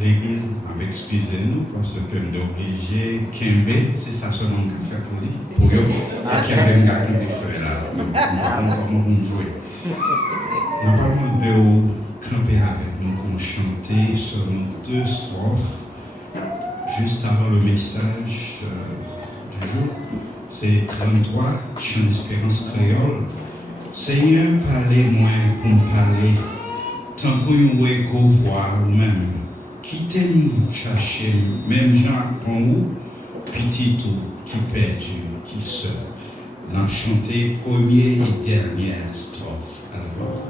l'église avec excusez-nous parce que nous sommes obligés Kembe, c'est ça seulement qu'on fait pour lui. Pour eux, c'est Kembe qui a fait là. Nous comment nous jouer. Nous parlons de camper avec nous pour chanter seulement 2 strophes juste avant le message du jour. C'est 33, chant d'espérance créole. Seigneur, parlez-moi pour me parler. Tant que vous voir vous-même, quittez-nous chercher, même gens comme vous, petit tout, qui perdu, qui seul. L'en chanter premier et dernière strophe. Alors,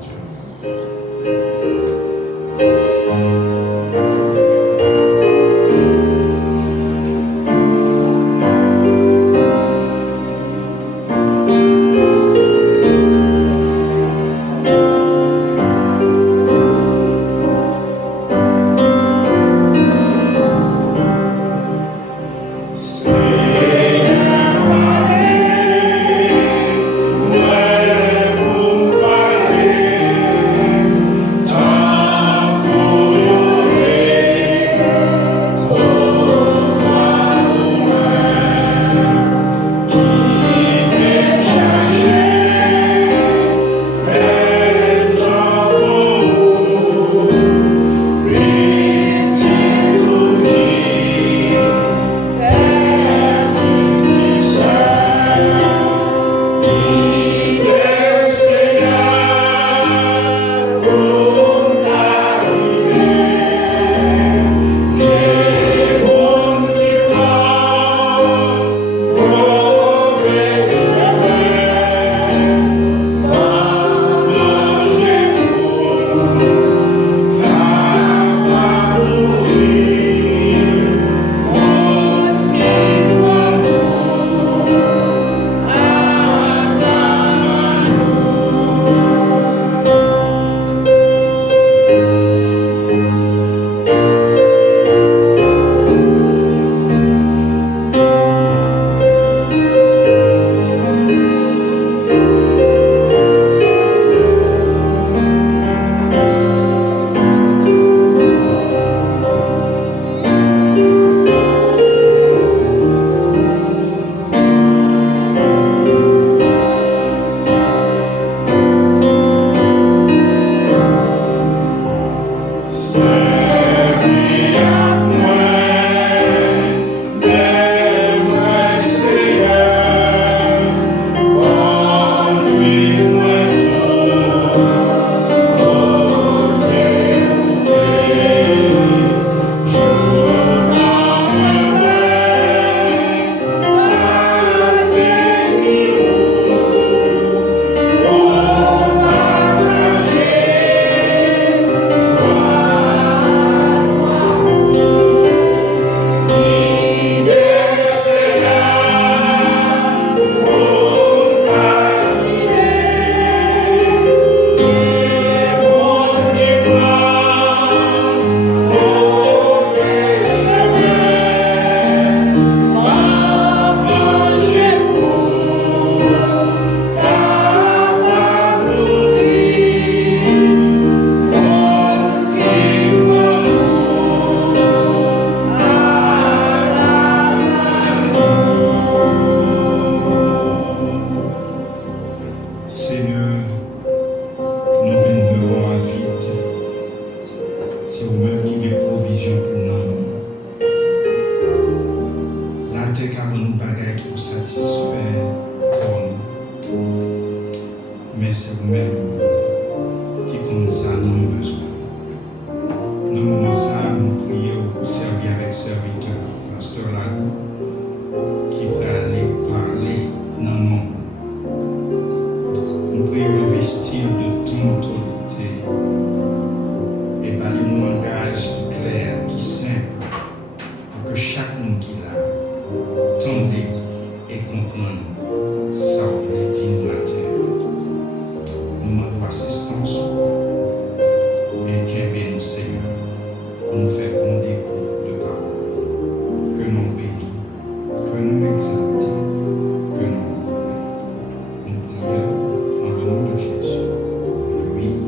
Oui.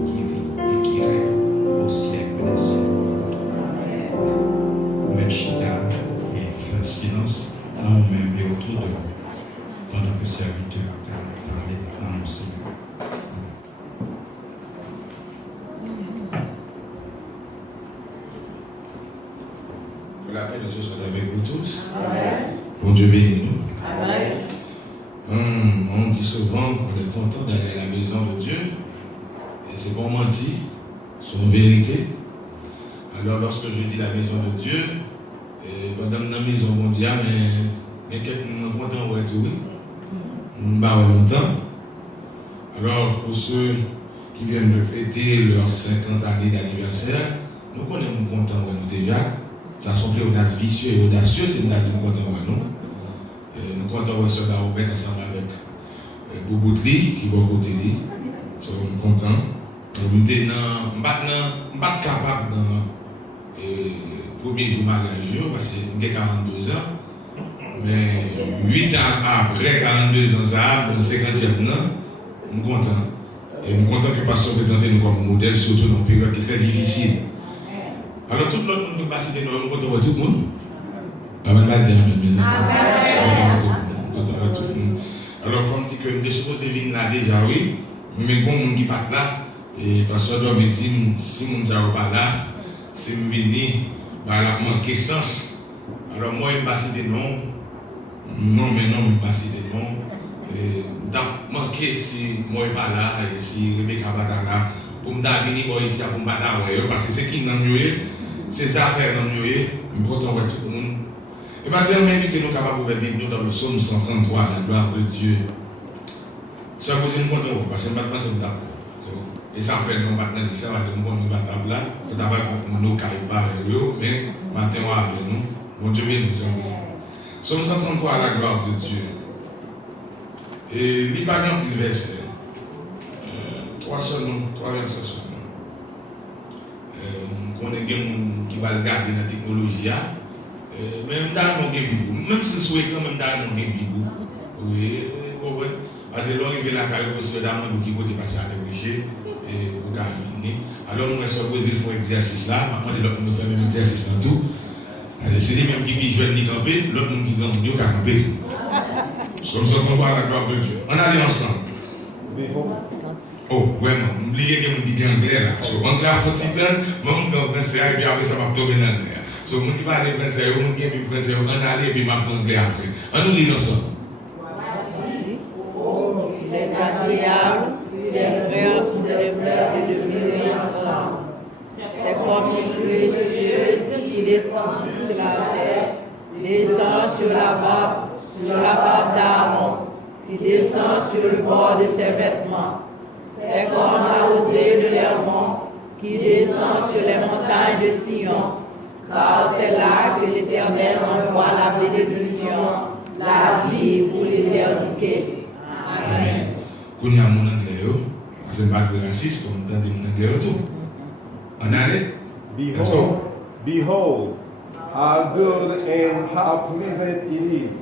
Dieu bénit nous. Amen. On dit souvent, on est content d'aller à la maison de Dieu. Et c'est bon mentir, c'est une vérité. Alors lorsque je dis la maison de Dieu, pendant la maison mondiale, mais quelqu'un nous content ouais tout, oui. Nous parlons longtemps. Alors pour ceux qui viennent de fêter leurs 50 années d'anniversaire, nous connaissons content ouais nous déjà. Ça semble audace vicieux et audacieux, c'est nous qui content ouais nous. Nous comptons sur la Robert ensemble avec Bouboutli qui va côté lui. Nous sommes contents. Nous sommes pas capables dans le premier jour de mariage parce que j'ai 42 ans. Mais 8 ans après 42 ans, ça, dans 50e ans, nous sommes contents. Et nous sommes contents que le pasteur présente nous comme modèle, surtout dans une période qui est très difficile. Alors tout le monde peut passer de nous, nous comptons tout le monde. Amen, va dire amen, mes amis. Alors, il faut me dire que je suis supposé venir là déjà, oui. Mais quand on qui part là, et parce que doit me dire, si on ne pas là, si je viens, bah, là, manquer sens. Alors, moi, je ne vais pas citer non. Non, mais non, je ne vais pas citer non. Manquer si moi, je ne suis pas là, et si Rebecca n'est pas là, pour me venir ici, pour me battre, parce que c'est qui n'a mieux, c'est ça affaires n'a mieux, je me content avec tout le monde. Et maintenant, invitez-nous capables d'ouvrir la Bible dans le psaume 133, la gloire de Dieu. Ça vous est content, parce que maintenant c'est table. Et ça fait nous maintenant, ça va être nous table là. Nous avons pas nous caille pas mais maintenant on va avec nous. Bon Dieu bénit nous. Psaume 133, la gloire de Dieu. Et l'Ibagan puis le verset. 3 versets seulement. On connaît quelqu'un qui va le garder dans la technologie. Même dans mon bibou, même si c'est quand même dans mon bibou, oui, parce que l'on arrive là, quand on se fait dans mon bibou, qui passe à télécharger et au cas alors nous sommes posés pour exercice là, maintenant l'autre nous fait même exercice dans tout. C'est les mêmes qui jeunes qui campent, l'autre nous qui gagne, nous camper tout. Nous sommes en voir la gloire de Dieu. On allait ensemble. Oh, vraiment, oubliez que nous disons anglais là. So, anglais à Fontitan, moi je comprends ça et puis après ça va tomber dans l'anglais. So, moi qui parle français, moi qui parle français, on allait et puis m'apprendre anglais après. On nous dit ensemble. Voici, oh, il est agréable, les frères et de demeurer ensemble. C'est comme une pluie précieuse qui descend sur la terre, descend sur la barbe d'Aaron, qui descend sur le bord de ses vêtements. C'est comme la rosée de l'Hermon qui descend sur les montagnes de Sion, car c'est là que l'Éternel envoie la bénédiction, la vie pour l'éternité. Amen. Quand il y a mon anglais, parce que je ne parle pas de racisme, pour entendre mon anglais tout. On allait? Behold, how good and how pleasant it is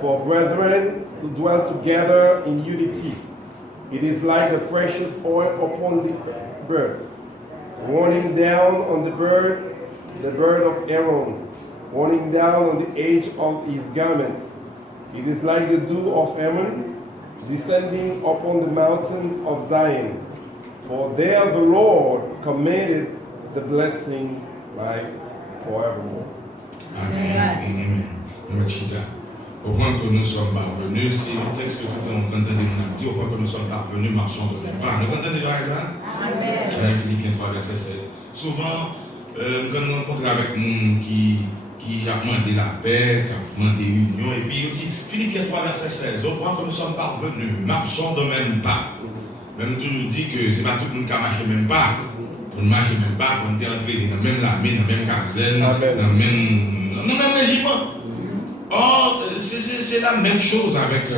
for brethren to dwell together in unity. It is like the precious oil upon the bird, running down on the bird of Aaron, running down on the edge of his garments. It is like the dew of Hermon, descending upon the mountain of Zion. For there the Lord commanded the blessing, life forevermore. Amen. Amen. Au point que nous sommes parvenus, si le texte que tout le monde entendait nous dit, au point que nous sommes parvenus, marchons de même pas. Nous entendez ça? Amen. Philippiens 3, verset 16. Souvent, quand nous rencontrons avec des gens qui a demandé la paix, qui a demandé l'union, et puis il dit, Philippiens 3, verset 16, au point que nous sommes parvenus, marchons de même pas. Même toujours dit que ce n'est pas tout le monde qui a marché même pas. Pour ne marcher même pas, il faut entrer dans la même l'armée, dans la même caserne, dans le même régiment. Or, c'est la même chose avec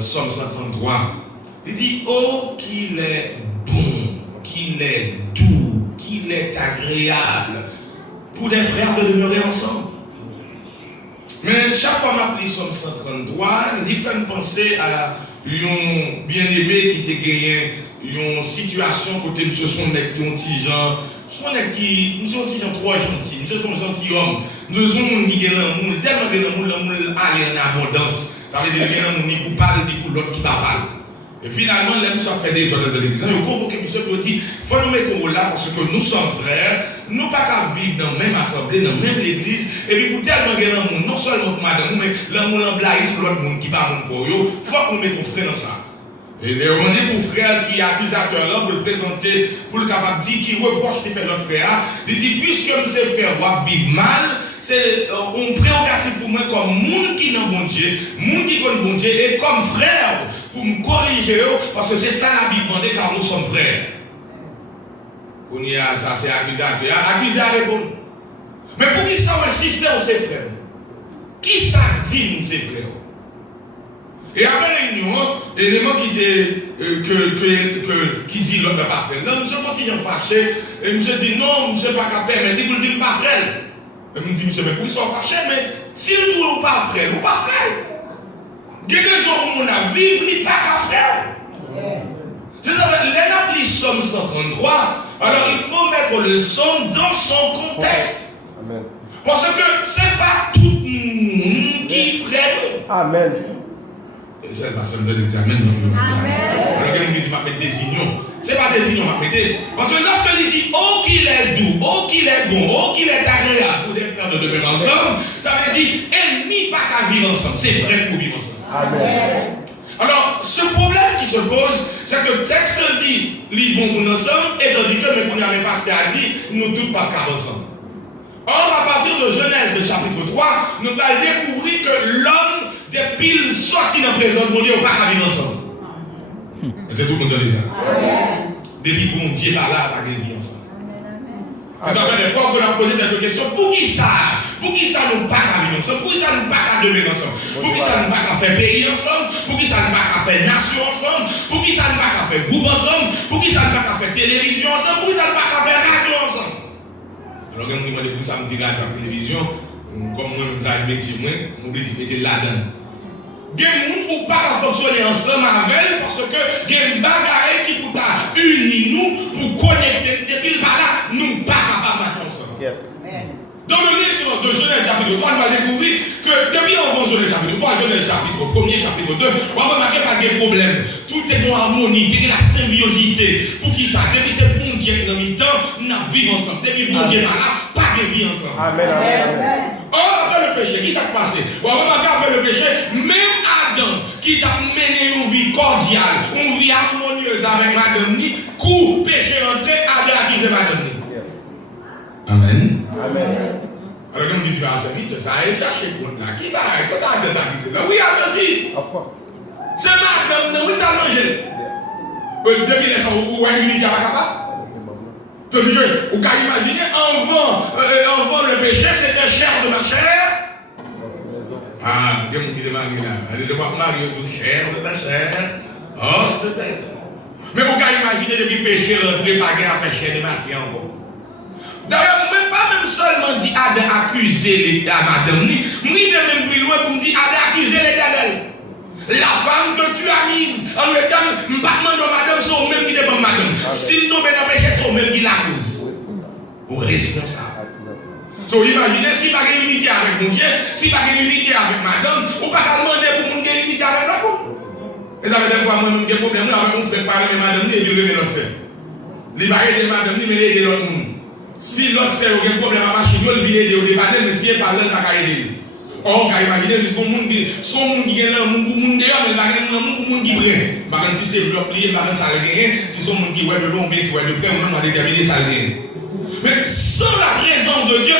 Somme 133. Il dit, oh, qu'il est bon, qu'il est doux, qu'il est agréable pour les frères de demeurer ensemble. Mais chaque fois qu'on appelle Somme 133, il fait penser à un bien-aimé qui t'a gagné une situation côté de ce sont des petits gens. Nous sommes des gens trop gentils, nous sommes gentilshommes, nous sommes des gens qui ont tellement de l'amour aller en abondance. Ça veut dire que nous ni pour parler, ni pour l'autre qui va parler. Et finalement, là, nous sommes fait des ordres de l'église. Nous convoquons M. pour dire, il faut nous mettre là parce que nous sommes frères, nous pas qu'à vivre dans la même assemblée, dans la même église. Et puis pour tellement de monde, non seulement pour madame, mais le monde en blague pour l'autre monde qui parle pour eux, il faut que nous mettions frères dans ça. Et on dit pour frère qui est accusateur là, pour le présenter, pour le capable de dire, qui reproche de faire notre frère, il dit, puisque nous sommes frères, on vivre mal, c'est un prérogative pour moi comme monde qui n'a bon Dieu, monde qui connaît bon Dieu, et comme frère, pour me corriger, parce que c'est ça la Bible demande, car nous sommes frères. On y a ça, c'est accusateur. Accusateur répond. Mais pour qui ça, on insiste, on c'est frère? Qui ça dit, nous, c'est frère? Et après la réunion, l'élément qui dit l'homme n'est pas frère. Là, monsieur, quand il est fâché, et monsieur dit non, monsieur pas capable, mais il dit pas frère. Et me dit, monsieur, mais pour ils sont fâchés, mais s'ils ne trouvent pas frère, ou pas frère. Il y a des gens où on a vivre, ils pas qu'à frère. C'est ça, les applis Somme 133, alors il faut mettre le somme dans son contexte. Amen. Parce que c'est pas tout le monde qui frère. Amen. C'est pas seulement de l'examen, non. Alors, quelqu'un dit, m'a mettre des unions. C'est pas des unions, m'a mettre. Parce que lorsqu'il dit, oh qu'il est doux, oh qu'il est bon, oh qu'il est agréable pour des frères de demeurer ensemble, ça veut dire, ennemis pas qu'à vivre ensemble. C'est vrai pour vivre ensemble. Amen. Alors, ce problème qui se pose, c'est que le texte dit, les bons pour nous ensemble, et tandis que mais pour nous, pas ce qu'il a dit, nous tous pas qu'à ensemble. Or, à partir de Genèse chapitre 3, nous allons découvrir que l'homme, depuis qu'il sortit dans la présence de Dieu, on ne peut pas vivre ensemble. C'est tout le monde dit ça. Depuis que Dieu est là, on ne peut pas vivre ensemble. C'est ça fait des fois qu'on a posé cette question. Pour qui ça? Pour qui ça nous pas vivre ensemble? Pour qui ça nous pas demeurer ensemble? Pour qui ça nous pas faire pays ensemble? Pour qui ça nous pas faire nation ensemble? Pour qui ça nous pas faire groupe ensemble? Pour qui ça nous pas faire télévision ensemble? Pour qui ça nous pas faire radio ensemble? Alors, quand je me demande pour ça, me dit radio la télévision, comme moi, je me métier, je m'oublie de mettre là-dedans. Il y a des gens qui ne peuvent pas fonctionner ensemble avec parce que il y a des bagailles qui peuvent unir nous pour connecter. Depuis par là, nous ne sommes pas capables de marcher ensemble. Yes. Dans le livre de Genèse chapitre 3, on va découvrir que depuis on va Genèse chapitre 3, Genèse chapitre 1er, chapitre 2, on va remarquer qu'il n'y a pas de problème. Tout est en harmonie, il y a la symbiosité. Pour qui ça? Depuis c'est bon Dieu dans le temps, nous vivons ensemble. Depuis bon Dieu là, pas de vie ensemble. Amen. Amen. Or, après le péché, qui s'est passé? On va remarquer après le péché, même Adam qui t'a mené une vie cordiale, une vie harmonieuse avec Madame Ni, coup péché rentré, Adam a accusé Madame Ni. Amen. Amen. Alors, comme dit, c'est vite, ça a cherché contre là. Qui va? Quand Adam a accusé là? Oui, Adam dit. Of course. C'est Madame Ni, oui, t'as mangé. Depuis les gens, où est l'unité à la capa? C'est-à-dire que, vous pouvez imaginer, avant le péché, c'était chair de ma chair. Ah, Dieu m'a dit de marier là. Elle dit de marier toute chair de ta chair. Os de ta chair. Mais vous pouvez imaginer, depuis le péché, l'entrée par guerre a fait chair de ma chair encore. D'ailleurs, pas même seulement dit à accuser à madame, ni même plus loin pour me dire à accuser l'Éternel. La femme que tu as mise en le temps, je ne vais pas demander madame, c'est au même qui dépend madame. S'il tombe dans le péché, c'est au même qui l'accuse. Ou responsable. So, imaginez si pas de unité avec mon Dieu, si pas de unité avec madame, ou pas qu'à demander pour mon Dieu unité avec la coupe. Et ça veut dire que moi, j'ai un problème avec mon frère, parler de madame, et il remet l'autre sœur. Il va aider madame, mais il aider l'autre monde. Si l'autre sœur a un problème à marcher, il va aider au départ, mais si elle parle, il va aider. Or, quand imaginez, son monde qui est là, mon monde dehors, mais il monde qui brille. Par exemple, si c'est bloc lié, par exemple, ça va gagner. Si son monde qui est de long, bien qui est de près, on va déterminer ça va gagner. Mais sans la présence de Dieu,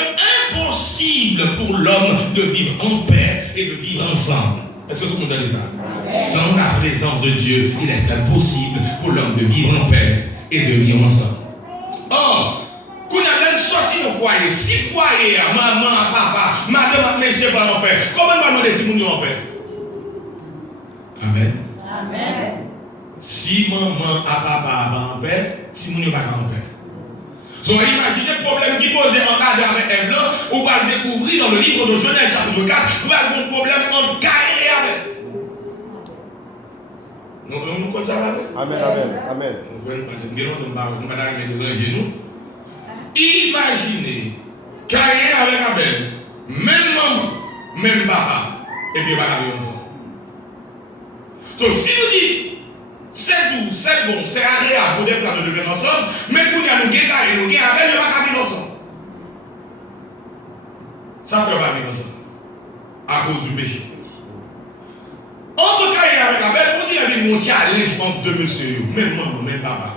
impossible pour l'homme de vivre en paix et de vivre ensemble. Est-ce que tout le monde a dit ça? Sans la présence de Dieu, il est impossible pour l'homme de vivre en paix et de vivre ensemble. Or, quand on a sorti nos foyers, si foyer, maman, papa, madame a méché par en paix, comment on va demander si nous en paix? Amen. Amen. Si maman a papa en paix, si nous pas en paix. So, imaginez le problème qui posait en Adam avec Ève là, on va le découvrir dans le livre de Genèse chapitre 4, nous avons un problème entre Caïn et Abel. Nous continuons. Amen, amen, amen. Imaginez Caïn avec Abel, même maman, même papa, et puis il va arriver ensemble. So, si nous disons, c'est doux, c'est bon, c'est agréable pour des frères de vivre ensemble, mais pour nous avons des carrés, nous avons Abel, nous pas vivre ensemble. Ça fait pas vivre ensemble. À cause du péché. Entre Caïn avec Abel, on dit qu'il y a un challenge entre deux messieurs, même maman, même papa.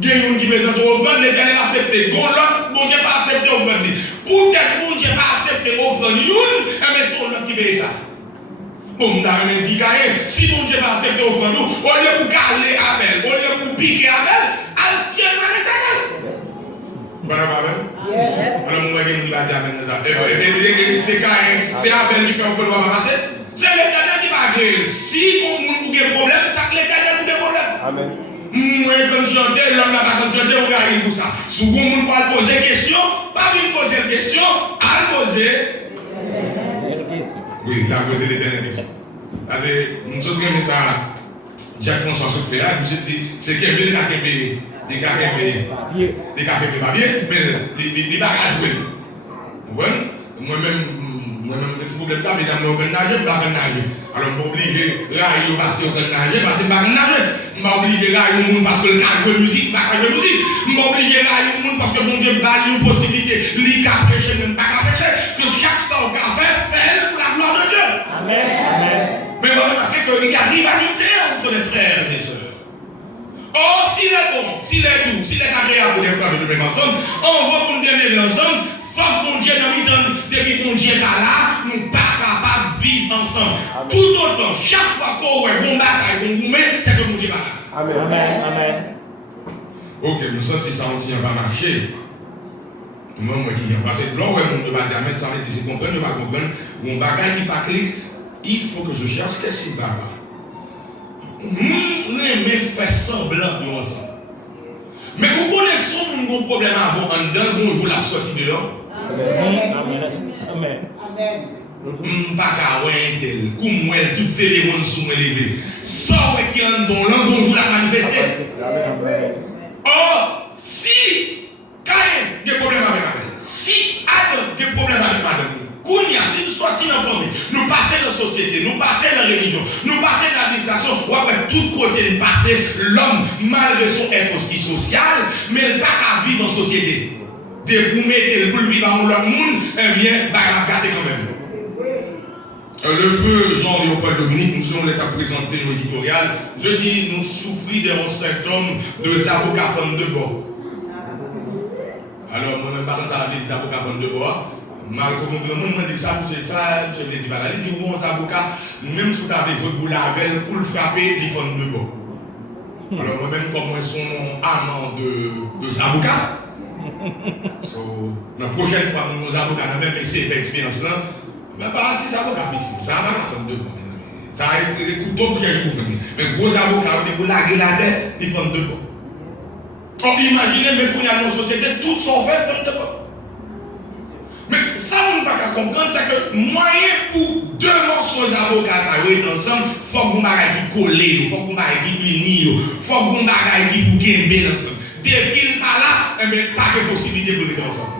Il y a un qui présente l'offrande, l'Éternel a accepté. L'autre, bon Dieu pas accepté l'offrande. Peut-être bon Dieu pas accepté l'offrande, mais c'est l'autre qui paye ça. Bon, on a dit Caïn, si bon Dieu pas accepté l'offrande, au lieu pour caler Abel, au lieu pour piquer Abel, elle tient à l'Éternel. Vous comprenez Abel? Alors, moi, je vais dire Amen. C'est Caïn, c'est Abel qui fait un feu de passer. C'est l'Éternel qui va créer. Si on a un problème, c'est l'Éternel qui a un problème. Amen. Moi, quand je chante, l'homme n'a pas chanté, on va rien pour ça. Si vous ne pas poser question, pas venir poser une question, à poser. Oui, il a posé l'Éternel. Parce que nous sommes comme ça, Jacques-François se fait là, je dis, c'est qu'il y a des papiers, mais il n'a pas joué. Moi-même, petit problème là, mais dans mon nager, je ne vais pas nager. Alors, je suis obligé de railler parce que je ne nager, parce que je ne vais pas nager. Je suis obligé de railler au monde parce que le cadre de musique, je ne vais pas jouer musique. Je suis obligé de railler au monde parce que mon Dieu m'a donné une possibilité, de pas pécher, même pas pécher, que chaque sang qu'a fait pour la gloire de Dieu. Amen. Mais vous remarquez qu'il y a rivalité entre les frères et les sœurs. Oh, s'il est bon, s'il est doux, s'il est agréable pour les frères de nous ensemble, on va pour nous aimer ensemble. Faut que mon Dieu nous donne, depuis mon Dieu pas là, nous ne sommes pas capables de vivre ensemble. Amen. Tout autant, chaque fois qu'on a une bataille, qu'on met, c'est que mon Dieu pas là. Amen. Ok, nous sentons ça, on ne va pas marcher. Moi, qui viens. Parce que là, on ne va pas dire, ça veut dire, c'est comprendre, ne pas comprendre. Mon bagage qui pas clic, il faut que je cherche qu'est-ce qui ne va pas. Nous aimons faire semblant de ensemble. Mais vous connaissez mon problème avant, en dedans, bonjour la sortie dehors. Amen. Pas qu'à tel, comme moi, toutes ces démons sont élevés. Ça, qui est en don, bonjour la manifester. Or, si Caïn a des problèmes avec Abel, si Adam a des problèmes avec Madame, si nous sortons dans la famille, nous passons dans la société, nous passons dans la religion, nous passons dans l'administration, ou après tout côté nous passons, l'homme, malgré son être social, mais il n'a pas qu'à vivre en société. De vous mettez pour vivre dans l'autre monde, eh bien, il va gâter quand même. Le feu Jean-Léopold Dominique, nous sommes l'état présenté dans l'éditorial. Je dis, nous souffrons d'un symptôme de Zaboka Femme de Bois. Alors, moi-même, par exemple, ça veut dire Zaboka Femme de Bois. Malgré le monde me dit ça, monsieur, je ne dis pas là. Il dit, bon, Zaboka, même si vous avez votre boule à veille, pour le frapper, il Femme de Bois. Alors, moi-même, comme moi, son amant de Zaboka. La prochaine fois, nos avocats n'ont même essayé cette expérience-là. Mais pas si avocats petits, ça va la femme de bois. Ça a été des couteaux pour faire. Mais gros avocats, on est pour laguer la tête, ils font de bois. Donc imaginez, mais pour y aller dans la société, tout sont faits femme de bois. Mais ça, on ne peut pas comprendre, c'est que moyen pour deux morceaux d'avocats ça être ensemble, il faut que vous m'ayez qui coller, il faut que vous m'ayez qui unir, il faut que vous m'ayez qui vous gagner ensemble. Depuis pas là, eh bien, pas de possibilité pour être ensemble.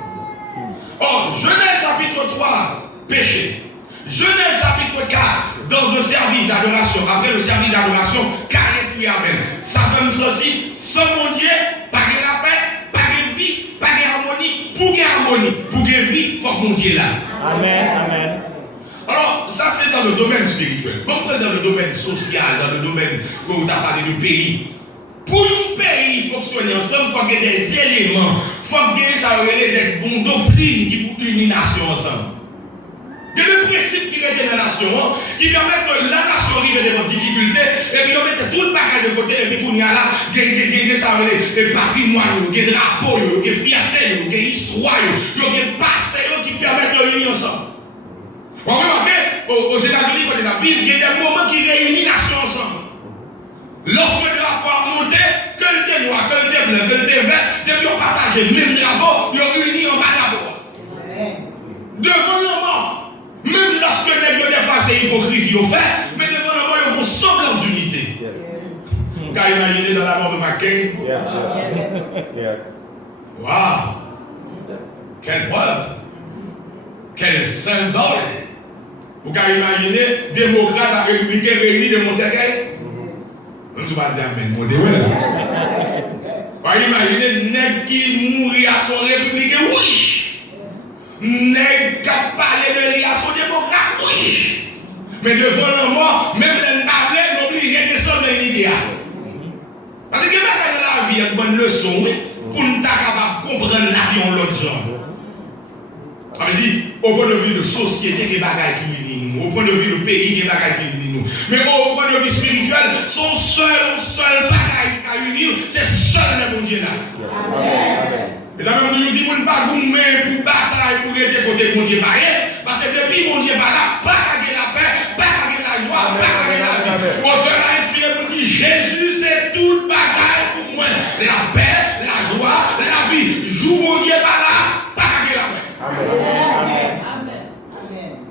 Or, Genèse chapitre 3, péché. Genèse chapitre 4, dans un service d'adoration. Après le service d'adoration, Caïn et Abel. Ça fait me sortir sans mon Dieu, pas de la paix, pas de vie, pas d'harmonie. Pour harmonie, pour vie, il faut que mon Dieu là. Amen. Alors, ça c'est dans le domaine spirituel. Bon, dans le domaine social, dans le domaine où tu as parlé du pays. Pour un pays fonctionner ensemble, il faut qu'il y ait des éléments, il faut qu'il y ait des bonnes doctrines qui pour unir la nation ensemble. Il y a des principes qui mettent la nation, qui permettent que la nation arrive dans des difficultés, et puis on met tout le bagage de côté, et puis on y a là, il y a des patrimoine, il y a des drapeaux, il y a des fiertés, il y a des histoires, il y a des passés qui permettent de l'unir ensemble. Vous remarquez, aux États-Unis, quand on a vu, il y a des moments qui réunissent la nation ensemble. Lorsque le drapeau a monté, que le thé noir, que le thé blanc, que le thé vert, depuis on partage le même drapeau, ils ont uni en bas d'abord. Devant le mort, même lorsque les gens des fois c'est hypocrisie au fait, mais devant le mort, ils ont un semblant d'unité. Vous pouvez imaginer dans la mort de McCain? Yes. Waouh! Quelle preuve! Quel symbole! Vous pouvez imaginer démocrates et républicains réunis de mon cercueil? On ne va pas dire amen. Mon Dieu. Imaginez, nèg qui mourit à son républicain, oui. Nèg qui a parlé de lui à son démocrate, oui. Mais devant la mort, même les parler, n'oblige de descendre dans l'idéal. Parce que dans la vie, il y a une bonne leçon, pour nous être capable de comprendre la vie en l'autre genre. Ça veut dire, au point de vue de société, qui est bagaille qui unit nous. Au point de vue de pays, qui est bagaille qui unit nous. Mais au point de vue spirituel, son seul bagaille qui unit nous, c'est seul le bon Dieu là. Les amis nous disent, on ne pas goumer pour bataille, pour être côté bon Dieu pareil. Parce que depuis bon Dieu pas là, pas caguer la paix, pas caguer la joie, pas caguer la vie. Auteur a inspiré pour dire, Jésus c'est toute bagaille pour moi. La paix, la joie, la vie. Joue mon Dieu pas là, pas caguer la paix.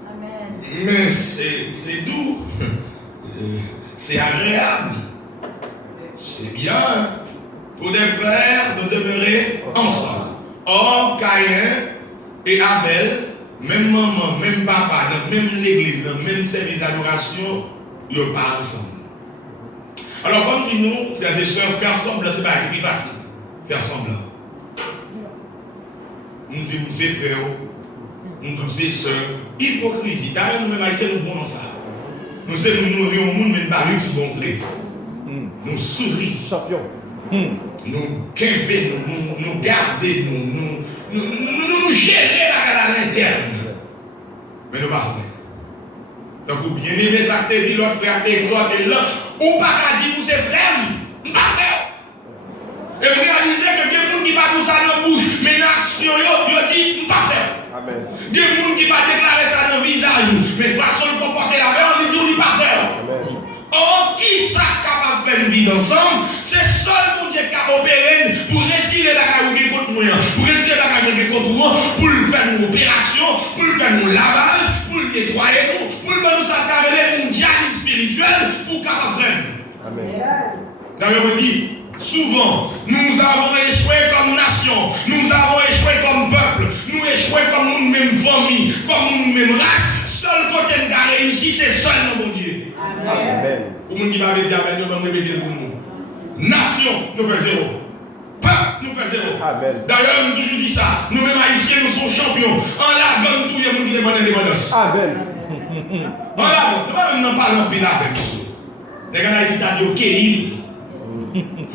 Amen. Mais c'est doux, c'est agréable, c'est bien pour des frères de demeurer ensemble. Or, Caïn et Abel, même maman, même papa, dans même l'église, dans même service d'adoration, ils ne parlent pas ensemble. Alors, comme dit nous, frères et sœurs, faire semblant, ce n'est pas plus facile. Faire semblant. Nous disons, c'est frère. Nous tous ces sœurs, hypocrisie. D'ailleurs, nous-mêmes haïtiens, nous prenons ça. Nous sommes nous nourrir au monde, mais pas lui tout gonflé. Nous sourions. Champion. Nous quimper, nous garder, nous gérer à l'interne. Mais nous ne pas faire. Donc, bien aimé, ça te dit, l'autre frère, t'exhorte, là, ou pas qu'à dire, vous c'est frère, nous ne pas faire. Et vous réalisez que des gens qui ne parlent pas ça dans la bouche, mais dans l'action, ils disent, nous ne pas faire. Amen. Des gens qui ne pas déclarer ça dans le visage, mais façon de comporter la paix, on dit on n'y pas faire. Or, qui ça capable de faire une vie ensemble, c'est seul mon Dieu qui a opéré pour retirer la caille contre nous, pour retirer la caille contre nous, pour faire une opération, pour faire un lavage, pour nettoyer nous, pour nous s'attarder une dialyse spirituelle pour capable faire. Amen. D'ailleurs, on dit, souvent, nous avons échoué comme nation, nous avons échoué comme peuple, nous échoué comme nous-mêmes famille, comme nous-mêmes race. Seul côté qui a réussi, c'est seul mon Dieu. Amen. Pour les gens qui m'avaient dit, nous allons répéter pour nous. Nation, nous faisons zéro. Peuple, nous faisons zéro. Amen. D'ailleurs, nous toujours dit ça. Nous-mêmes haïtiens, nous sommes champions. En la donne tout le monde qui demande l'indépendance. Amen. En la donne, nous ne pouvons pas parler en pile avec nous. Les gens haïtiens ont dit, OK.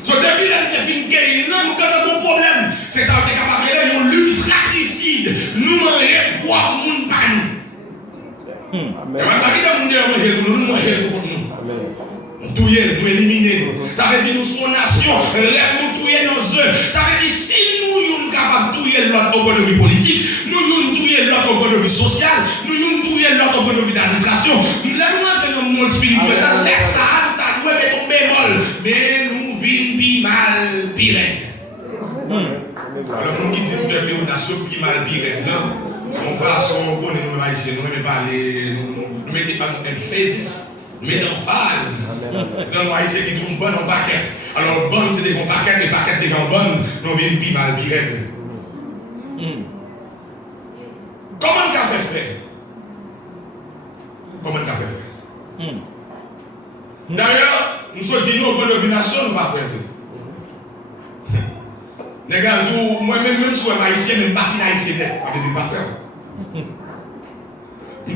So, depuis la définition qu'il nous avons un problème, c'est ça qu'on est capable de faire une lutte fratricide. Nous mangeons pour nous, pas nous. Et on va dire que nous mangeons pour nous. Nous touillons, nous éliminons. Ça veut dire que nous sommes une nation, nous touillons nos œufs. Ça veut dire que si nous sommes capables de touiller l'autre au point de vue politique, nous sommes touiller l'autre au point de vue social, nous sommes touiller l'autre au point de vue d'administration, nous mangeons dans le monde spirituel, laisse ça, nous mettons bémol, mais nous vivons mal pire. Alors nous qui disons que nous nation plus mal pire, son façon, nous connaissons nous haïtiens, nous ne parler, nous mettons en emphasis. Mais en phase, dans les haïtiens qui trouvent bonne en paquette. Alors, bonne, c'est des bons paquets, des paquets des gens bonnes, nous venons plus mal, pire. Comment on a fait frère? Comment on a fait frère? D'ailleurs, nous sommes dit, nous, au point de vue nation, nous ne pas faire frère. Les gars, moi-même, si je suis haïtien, même pas fin haïtien, ça veut dire pas frère. Nous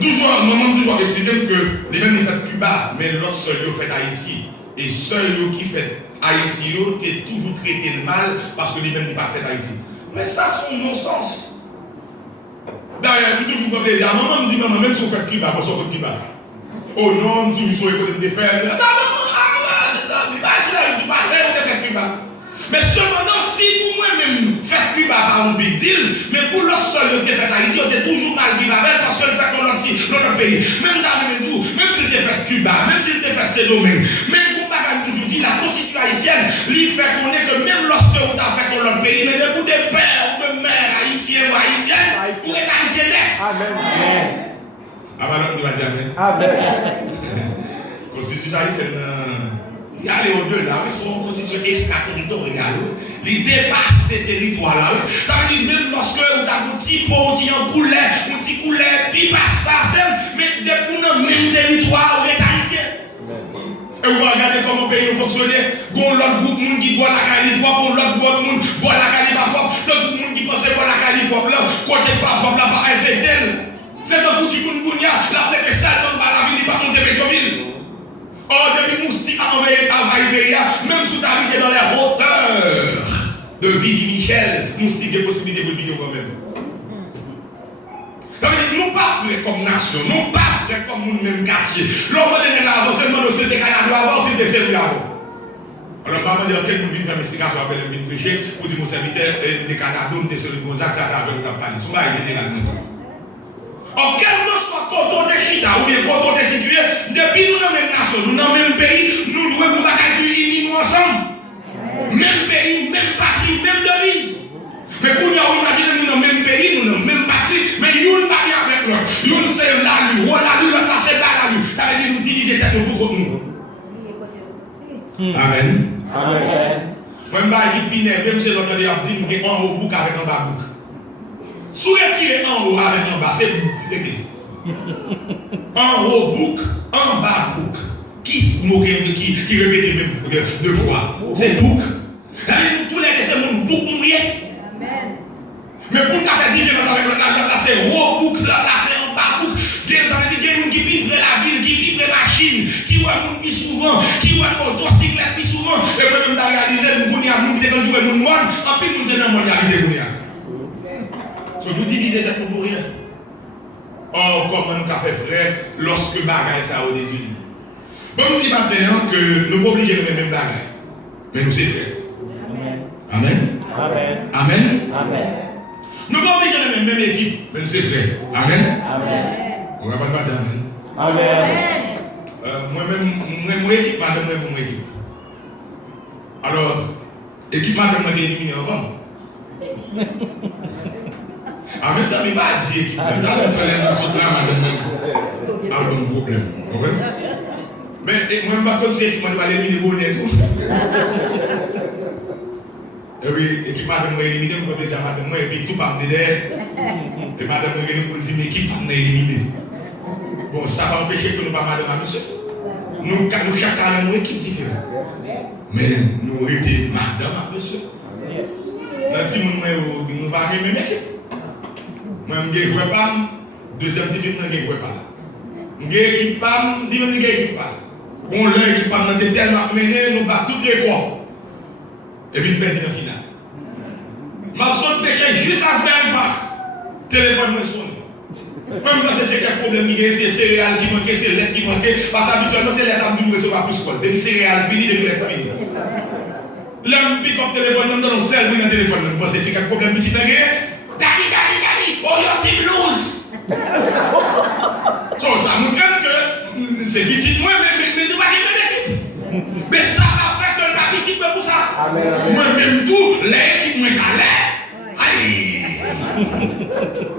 toujours expliquer que les mêmes ne fait Cuba, mais l'autre seul fait Haïti. Et seul qui fait Haïti, est toujours traité le mal parce que les mêmes ne pas fait Haïti. Mais ça, c'est un non-sens. D'ailleurs, nous toujours pas plaisir. Maman me dit, maman, même si on fait Cuba, on sort de Cuba. Oh non, nous toujours sur les côtés de faire. Mais cependant, si nous-mêmes faisons Cuba par un big deal, mais pour l'autre seul qui fait Haïti, on est toujours mal vivre avec parce que le fait dans notre pays, même dans même s'il était fait Cuba, même s'il était fait ces domaines, même comme on toujours dit, la constitution haïtienne, lui fait connaître que même lorsque on a fait dans notre pays, mais de bout de père ou de mère haïtienne ou haïtienne, vous êtes haïtien. Amen. Avant, on va dire Amen. Amen. Constitution haïtienne. Il y a les au-delà, ils sont en constitution extraterritoriale. Ils dépassent ces territoires-là. Ça veut dire même lorsque on a un petit pot, un petit coulet, puis passe, mais depuis le même territoire, on est haïtien. Et vous regardez comment le pays nous fonctionne. Gon l'autre groupe monde qui boit la cali propre, l'autre groupe monde boit la cali pas propre. Tant que monde qui pense boire la cali propre là, côté pas propre là pas infecté. C'est un petit coup de bounia, la tête est sale dans la ville, il pas monter Pétionville. Or depuis moustique a envahi le pays, même sous ta vie dans les hauteurs de Vivi Michel, moustique des possibilités de vidéo quand même. Nous pas frères comme nation, nous pas frères comme nous même quartier. L'homme est là avant seulement le CD Canada avant, c'était celui avant. Alors, maman dit quel monde vient faire une explication après le vin prêcher pour dire mon serviteur des Canada, de celui de Gonzague, ça t'a fait le parler. C'est pas général. En quel que soit quand on est chita ou bien quand on est situé, depuis nous dans la même nation, nous dans le même pays, nous devons nous battre unis ensemble. Même pays, même patrie, même devise. Mais pour nous imaginer nous dans le même pays, nous dans le même patrie, mais nous ne pas bien avec l'autre. Nous c'est la lui, l'autre c'est pas la lui. Ça veut dire nous diviser tête nous pour nous. Amen. Amen. Moi je dis pine, même si l'autre dit que en haut bouc avec un bas bouc. Si vous retirez en haut avec en bas, c'est bouc. En haut bouc, en bas bouc. Qui répète même deux fois? C'est bouc. Nous tous les deux, c'est mon bouc mouillé. Mais pour nous faire différence avec l'autre, là c'est haut bouc, là c'est en bas bouc. Ça veut dire qu'il y a des gens qui vivent la ville, qui vivent les machines, qui voient le monde plus souvent, qui voient le motocyclette plus souvent. Et puis même réalisé, il y a des gens qui ont joué le monde, en plus nous sommes dans le monde, il y a nous diviser tête pour rien. Or, comment nous avons fait frère lorsque bagaille ça au désunis. Bon, petit matin que nous ne sommes pas obligés de faire même bagaille. Mais nous c'est frère. Amen. Amen. Amen. Amen. Nous ne sommes pas obligés de faire même équipe. Mais nous c'est frère. Amen. Amen. On va pas dire Amen. Amen. Moi-même, mon équipe, madame, moi, mon équipe. Alors, équipe madame, moi, éliminé avant. Ah, mais ça ne veut pas dire qu'il y a un problème. Mais moi, je ne sais pas si l'équipe m'a éliminé le bonnet et tout. Et oui, l'équipe m'a éliminé, je me plaisir à madame, et puis tout par derrière. Et madame m'a dit que l'équipe m'a éliminé. Bon, ça va empêcher que nous ne pas madame à monsieur. Nous, chacun a une équipe différente. Mais nous étions madame à monsieur. Nous ne pas la même équipe. Moi, je ne jouais pas. Deuxième type, je ne jouais pas. Je n'équipe pas. Je ne n'équipe pas. Bon, l'équipe pas tellement mené, nous battons tous les quoi. Et puis, nous perdons la finale. Je suis péché juste à ce moment-là. Téléphone me sonne. Même parce que c'est quel problème qui est, c'est céréales qui manquent, c'est lettres qui manquent. Parce qu'habituellement, c'est les samedis qui recevoir plus de depuis céréales finies, depuis lettres finies. L'homme pique up téléphone, l'homme donne un seul bruit dans le téléphone. Parce que c'est quel problème petit dans Daddy, oh, your team lose. So, ça nous donne que c'est petit, moi, mais nous pas l'équipe. Mais ça a fait que la petite pour ça. Moi-même tout, l'équipe me calait. Aïe.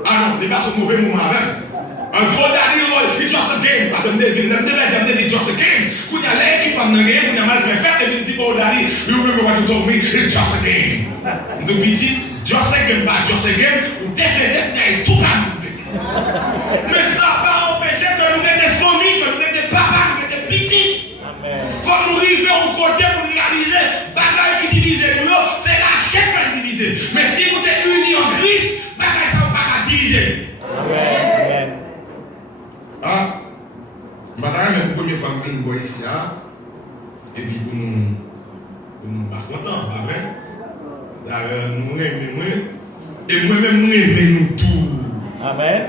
Ah non, il passe au mauvais moment même. On dit, oh, Daddy, it's just a game. Parce que je me dis, just a game. Quand il y a l'équipe qui a gagné, quand il y a mal fait, et il dit, oh, Daddy, you remember what you told me, it's just a game. Donc, petit, just a game, pas just a game, ou défaite d'être tout pas. Mais ça va empêcher que nous étions familles, que nous étions papas, que nous étions petites. Il faut nous arriver au côté pour réaliser, bagaille qui divise nous, c'est la chèque qui divise. Mais si vous êtes unis en Christ, bagaille ça ne va pas diviser. Amen. Ah, madame, la première fois que nous ici, et puis pour nous pas contents, pas vrai? D'ailleurs, nous aimons, et moi-même, nous aimons nous tous. Amen.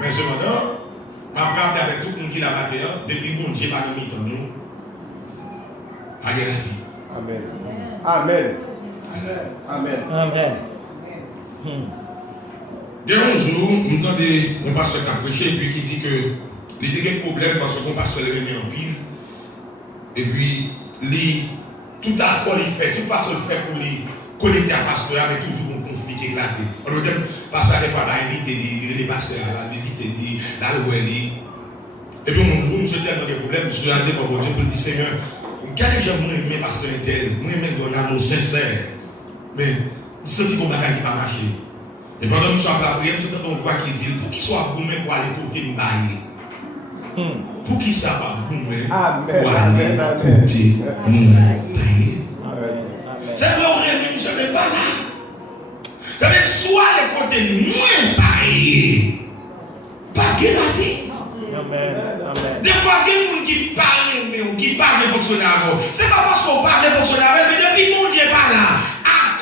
Mais cependant, je parle avec tout le monde qui l'a battu, depuis que Dieu n'a pas mis en nous. Amen. Amen. Amen. Amen. Amen. Il y a un jour, j'entendais un pasteur qui a prêché et puis qui dit que il y a un problème parce que mon pasteur le remet en pile. Et puis, tout accord il fait, toute façon il fait pour lui connecter à pasteur, mais toujours un conflit qui éclaté. On veut dire, pasteur des fois va inviter les pasteurs à la visite, à l'ouest. Et puis, un jour, je suis tellement de problèmes, je suis allé pour Dieu pour dire, Seigneur, quand les gens m'aiment pasteur tel, moi même donner un amour sincère, mais je sens qu'on va pas marcher. Et pendant que je suis en la prière, je suis en voix qui dit, pour qu'il soit gourmet pour aller écouter me bailler. Pour qui ça va nous-mêmes Amen, pour amen, aller amen. côté nous payer. Amen. C'est vrai, on ne savait pas là. Ça veut dire soit les côtés moins payer, pas que la vie. Amen. Amen. Des fois, il y a des gens qui parlent, qui parlent des fonctionnaires. Ce n'est pas parce qu'on parle des fonctionnaires, mais depuis mon Dieu pas là.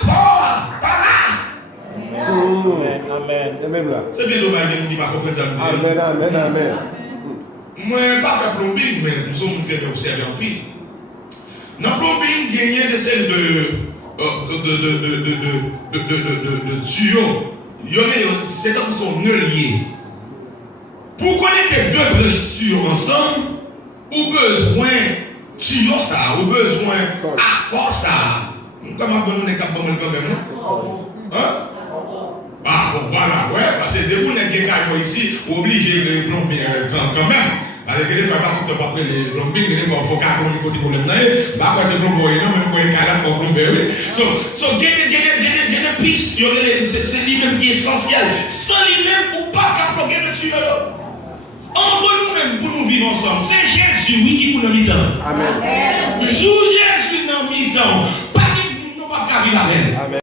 Encore, pas là. Amen. Amen. Et même là. C'est bien dommage que nous ne comprenions pas ça. Amen, amen, amen. Moi, je ne pas faire plombing, mais nous sommes très observés en pile. Dans le plombing, il y a des celles de tuyaux. C'est comme si on liés. Pour connaître deux branches tuyaux ensemble, ou besoin tuyau ça, ou besoin accord ça. Comment on est capable de quand même, non? Hein? Ah, bon, voilà, ouais, parce que dès qu'on est quelqu'un ici, obligé de plomber quand même. Parce que des fois, pas tout le temps après les plombing, des fois, il faut qu'on ait des problèmes. Bah, quoi, c'est plomber, non, même quand il y a un cas, il faut plomber, oui. So, il y a des pistes, c'est lui-même qui est essentiel. Sans lui-même, ou pas capable de tuer l'autre. Entre nous-mêmes, pour nous vivre ensemble, c'est Jésus, oui, qui nous mi-temps. Amen. Jésus dans mi-temps. Pas que nous ne pouvons pas vivre avec. Amen.